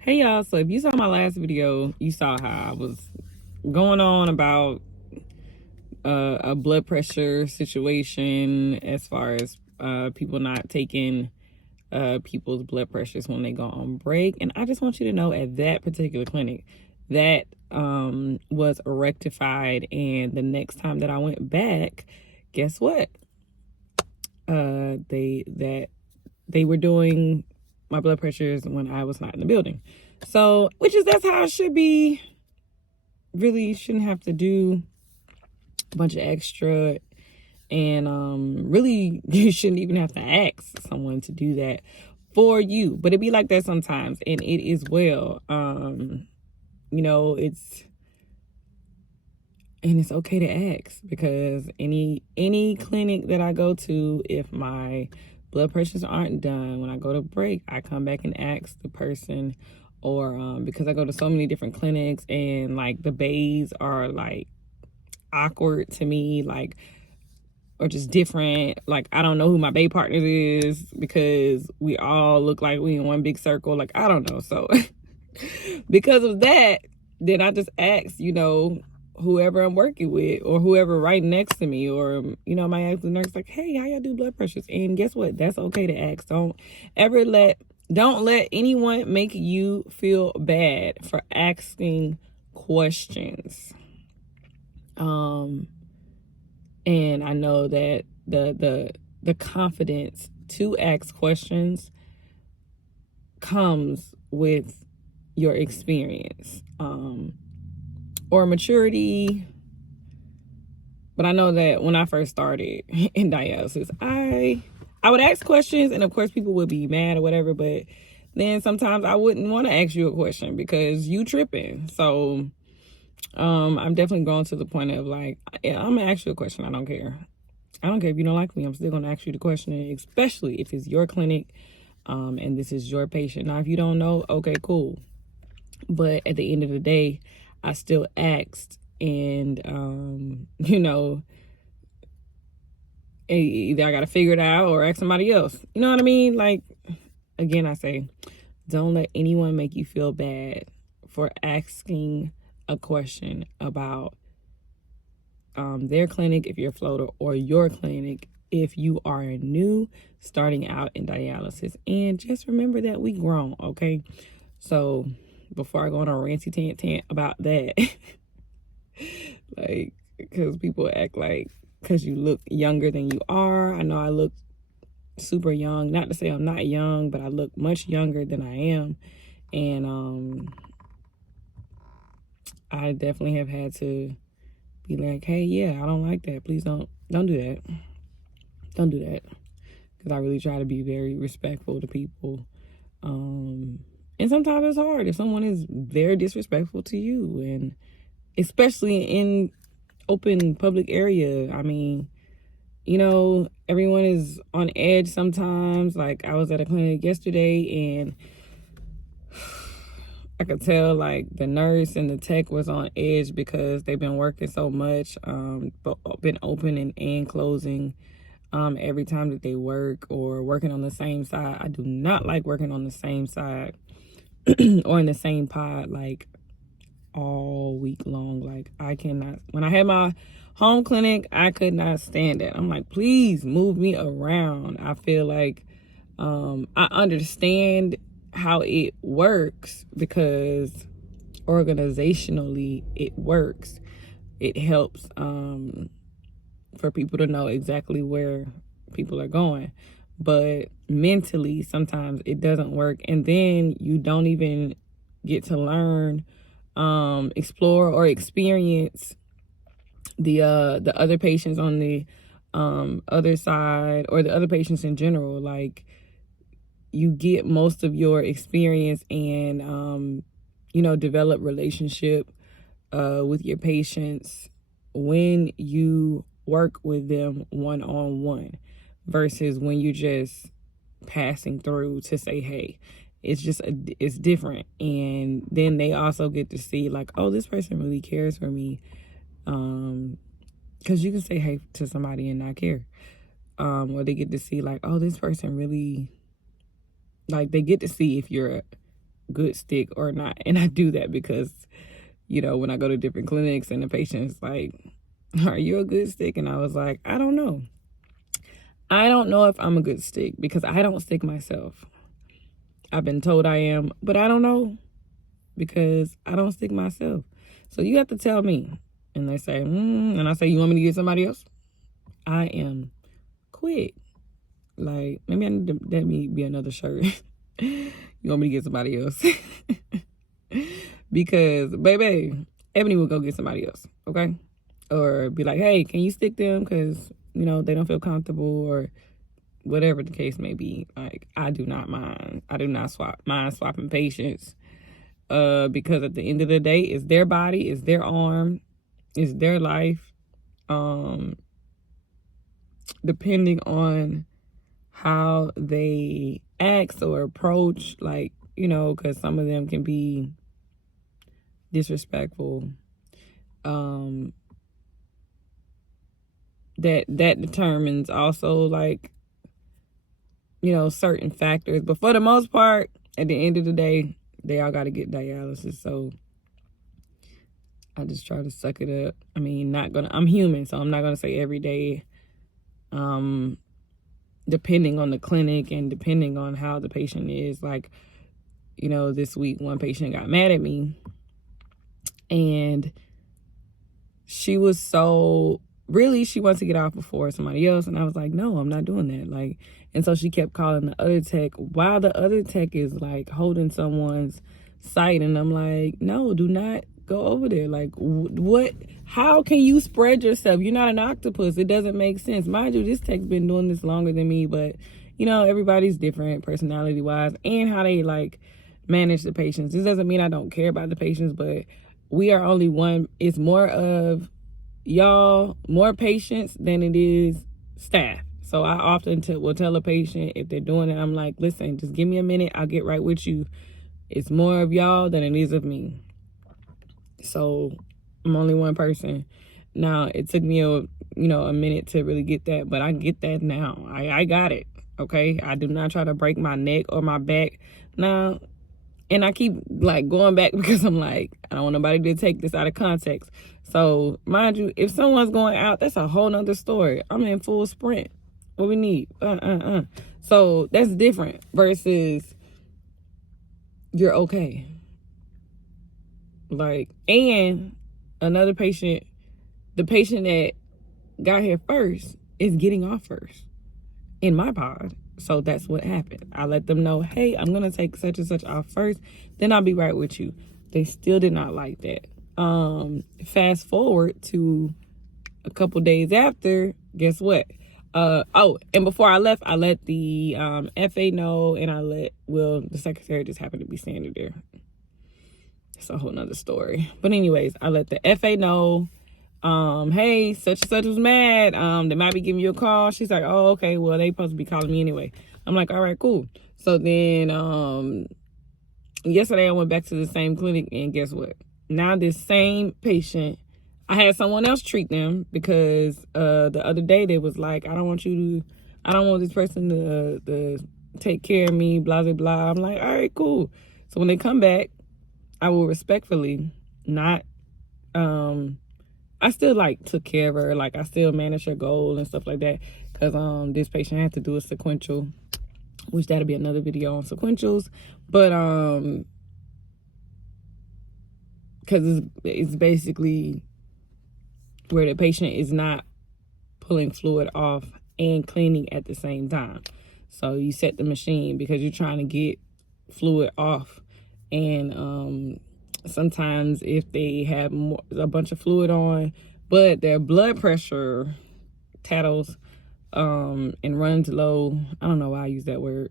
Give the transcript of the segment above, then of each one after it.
Hey y'all, so if you saw my last video, you saw how I was going on about a blood pressure situation as far as people not taking people's blood pressures when they go on break. And I just want you to know, at that particular clinic, that was rectified, and the next time that I went back, guess what? They were doing my blood pressures when I was not in the building. So, that's how it should be. Really, you shouldn't have to do a bunch of extra, and really, you shouldn't even have to ask someone to do that for you. But it be like that sometimes, and it is well. It's okay to ask, because any clinic that I go to, if my blood pressures aren't done when I go to break, I come back and ask the person. Or because I go to so many different clinics, and like the bays are like awkward to me, like, or just different. Like, I don't know who my bay partners is, because we all look like we in one big circle. Like, I don't know. So because of that, then I just ask, whoever I'm working with, or whoever right next to me, or I might ask the nurse, like, hey, how y'all do blood pressures? And guess what? That's okay to ask. Don't let anyone make you feel bad for asking questions. And I know that the confidence to ask questions comes with your experience, or maturity. But I know that when I first started in dialysis, I would ask questions, and of course people would be mad or whatever, but then sometimes I wouldn't want to ask you a question because you tripping. So I'm definitely going to the point of like, yeah, I'm gonna ask you a question. I don't care if you don't like me. I'm still gonna ask you the question, especially if it's your clinic, and this is your patient. Now, if you don't know, okay, cool. But at the end of the day, I still asked, and either I got to figure it out or ask somebody else. You know what I mean? Like, again, I say, don't let anyone make you feel bad for asking a question about their clinic if you're a floater, or your clinic if you are new starting out in dialysis. And just remember that we grown, okay? So before I go on a ranty tant about that, like, because people act like because you look younger than you are. I know I look super young. Not to say I'm not young, but I look much younger than I am. And I definitely have had to be like, hey, yeah, I don't like that. Please don't do that. Don't do that. Because I really try to be very respectful to people. And sometimes it's hard if someone is very disrespectful to you, and especially in open public area. I mean, everyone is on edge sometimes. Like, I was at a clinic yesterday, and I could tell like the nurse and the tech was on edge because they've been working so much, been opening and closing every time that they work, or working on the same side. I do not like working on the same side or in the same pod like all week long. Like, I cannot. When I had my home clinic, I could not stand it. I'm like, please move me around. I feel like I understand how it works, because organizationally it works. It helps for people to know exactly where people are going. But mentally, sometimes it doesn't work. And then you don't even get to learn, explore, or experience the other patients on the other side, or the other patients in general. Like, you get most of your experience and develop relationship with your patients when you work with them one-on-one, versus when you're just passing through to say hey. It's different. And then they also get to see like, oh, this person really cares for me, because you can say hey to somebody and not care, or they get to see like, oh, this person really, like, they get to see if you're good stick or not. And I do that because, you know, when I go to different clinics and the patient's like, are you a good stick? And I was like, I don't know. I don't know if I'm a good stick because I don't stick myself. I've been told I am, but I don't know because I don't stick myself. So you have to tell me. And they say, and I say, you want me to get somebody else? I am quick. Like, maybe I need to, that me be another shirt. You want me to get somebody else? Because, baby, Ebony will go get somebody else, okay? Or be like, hey, can you stick them? Because, you know, they don't feel comfortable or whatever the case may be. Like, I do not mind. I do not mind swapping patients. Because at the end of the day, it's their body, it's their arm, it's their life. Depending on how they act or approach, like, you know, because some of them can be disrespectful. That determines also, like, you know, certain factors. But for the most part, at the end of the day, they all got to get dialysis. So I just try to suck it up. I mean, I'm human, so I'm not gonna say every day. Depending on the clinic and depending on how the patient is. Like, you know, this week one patient got mad at me and she was so, really, she wants to get off before somebody else. And I was like, no, I'm not doing that. Like, and so she kept calling the other tech while the other tech is like holding someone's site. And I'm like, no, do not go over there. Like, what? How can you spread yourself? You're not an octopus. It doesn't make sense. Mind you, this tech's been doing this longer than me, but, you know, everybody's different personality-wise and how they, like, manage the patients. This doesn't mean I don't care about the patients, but we are only one. It's more of y'all, more patients than it is staff. So I often will tell a patient if they're doing it, I'm like, listen, just give me a minute. I'll get right with you. It's more of y'all than it is of me. So I'm only one person. Now, it took me a minute to really get that, but I get that now. I got it, okay? I do not try to break my neck or my back. Now, and I keep, like, going back because I'm like, I don't want nobody to take this out of context. So, mind you, if someone's going out, that's a whole nother story. I'm in full sprint. What we need? So, that's different versus you're okay. Like, and another patient, the patient that got here first is getting off first in my pod. So that's what happened. I let them know, hey, I'm going to take such and such off first. Then I'll be right with you. They still did not like that. Fast forward to a couple days after, guess what? And before I left, I let the FA know, and the secretary just happened to be standing there. It's a whole nother story. But anyways, I let the FA know, hey, such and such was mad. They might be giving you a call. She's like, oh, okay, well, they supposed to be calling me anyway. I'm like, all right, cool. So then yesterday I went back to the same clinic, and guess what? Now this same patient, I had someone else treat them because the other day they was like, I don't want this person to take care of me, blah, blah, blah. I'm like, all right, cool. So when they come back, I will respectfully not, I still, like, took care of her. Like, I still managed her goal and stuff like that. Because this patient had to do a sequential, which that'll be another video on sequentials. But, because it's basically where the patient is not pulling fluid off and cleaning at the same time. So you set the machine because you're trying to get fluid off. And sometimes if they have a bunch of fluid on, but their blood pressure tattles and runs low, I don't know why I use that word.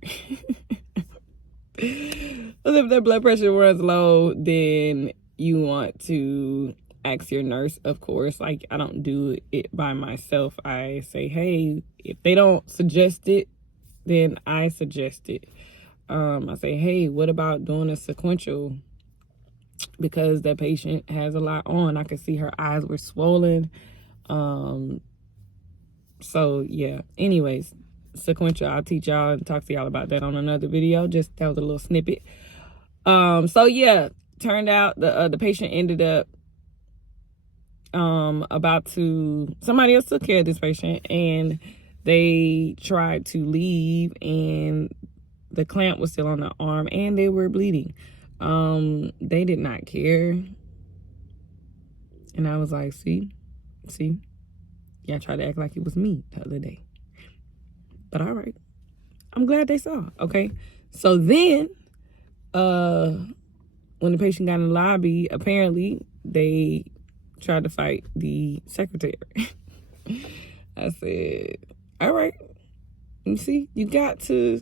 If their blood pressure runs low, then you want to ask your nurse, of course. Like, I don't do it by myself. I say, hey, if they don't suggest it, then I suggest it. I say, hey, what about doing a sequential? Because that patient has a lot on. I could see her eyes were swollen. So, yeah. Anyways, sequential, I'll teach y'all and talk to y'all about that on another video. Just that was a little snippet. So yeah, turned out the patient ended up somebody else took care of this patient, and they tried to leave, and the clamp was still on the arm, and they were bleeding. They did not care. And I was like, see, y'all tried to act like it was me the other day. But all right, I'm glad they saw. Okay, so then when the patient got in the lobby, apparently they tried to fight the secretary. I said, all right, you see, you got to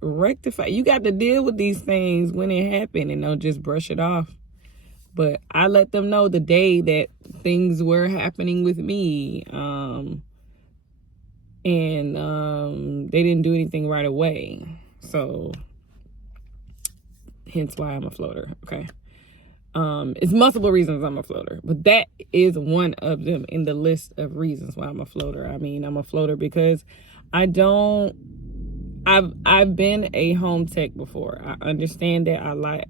rectify, you got to deal with these things when it happened, and don't just brush it off. But I let them know the day that things were happening with me, and they didn't do anything right away. So hence why I'm a floater. Okay. It's multiple reasons I'm a floater, but that is one of them in the list of reasons why I'm a floater. I mean, I'm a floater because I've been a home tech before. I understand that.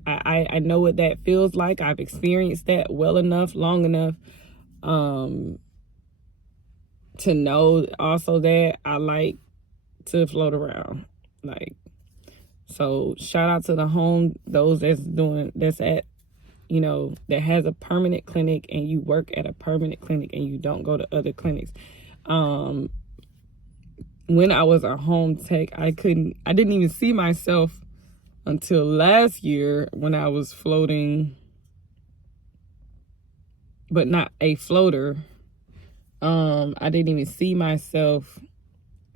I know what that feels like. I've experienced that well enough, long enough, to know also that I like to float around. Like, so shout out to those that's at, that has a permanent clinic, and you work at a permanent clinic and you don't go to other clinics. When I was a home tech, I didn't even see myself until last year when I was floating, but not a floater. I didn't even see myself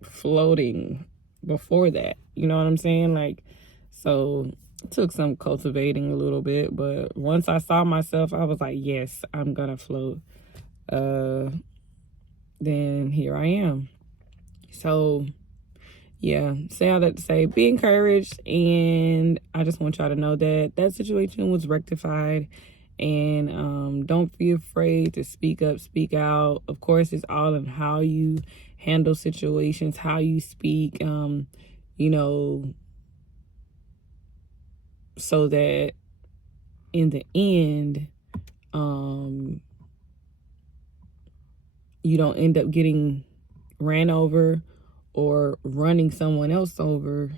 floating before that. You know what I'm saying? Like, so it took some cultivating a little bit, but once I saw myself, I was like, yes, I'm gonna float. Then here I am. So yeah, say all that to say, be encouraged, and I just want y'all to know that that situation was rectified, and don't be afraid to speak up, speak out. Of course, it's all in how you handle situations, how you speak, so that in the end, you don't end up getting ran over or running someone else over,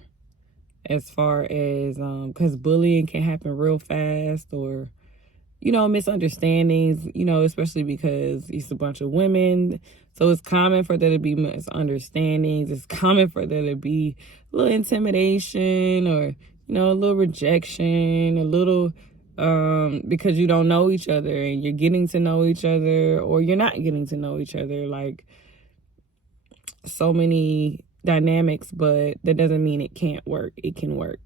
as far as because bullying can happen real fast, or misunderstandings, especially because it's a bunch of women. So it's common for there to be misunderstandings. It's common for there to be a little intimidation, or a little rejection, a little because you don't know each other, and you're getting to know each other, or you're not getting to know each other. Like, so many dynamics, but that doesn't mean it can't work. It can work.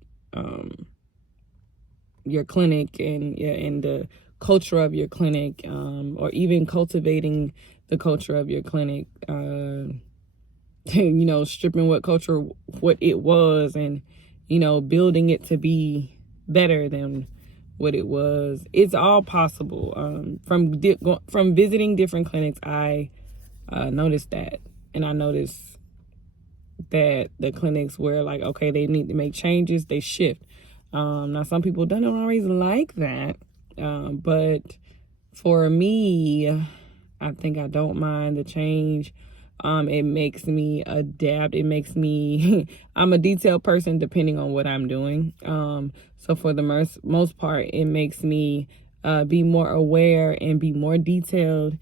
Your clinic and the culture of your clinic, or even cultivating the culture of your clinic, stripping what it was, and building it to be better than what it was. It's all possible. From visiting different clinics, I noticed that, and I noticed that the clinics where, like, okay, they need to make changes, they shift. Now some people don't always like that, but for me, I think I don't mind the change. It makes me adapt. It makes me I'm a detailed person depending on what I'm doing. So for the most part, it makes me be more aware and be more detailed